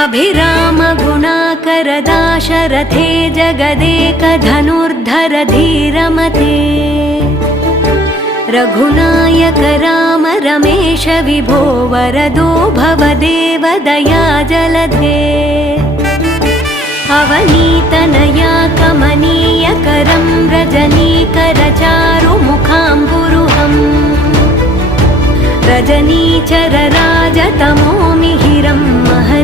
अभिराम गुणाकर दाशरथे जगदेक धनुर्धर धीरमते रघुनायक राम रमेश विभो वरदो भवदेव दया जलधे अवनीतनया कमनीय करं रजनीकर चारुमुखाम्बुरुहम् रजनीचर राजतमो मिहिरं महर्षि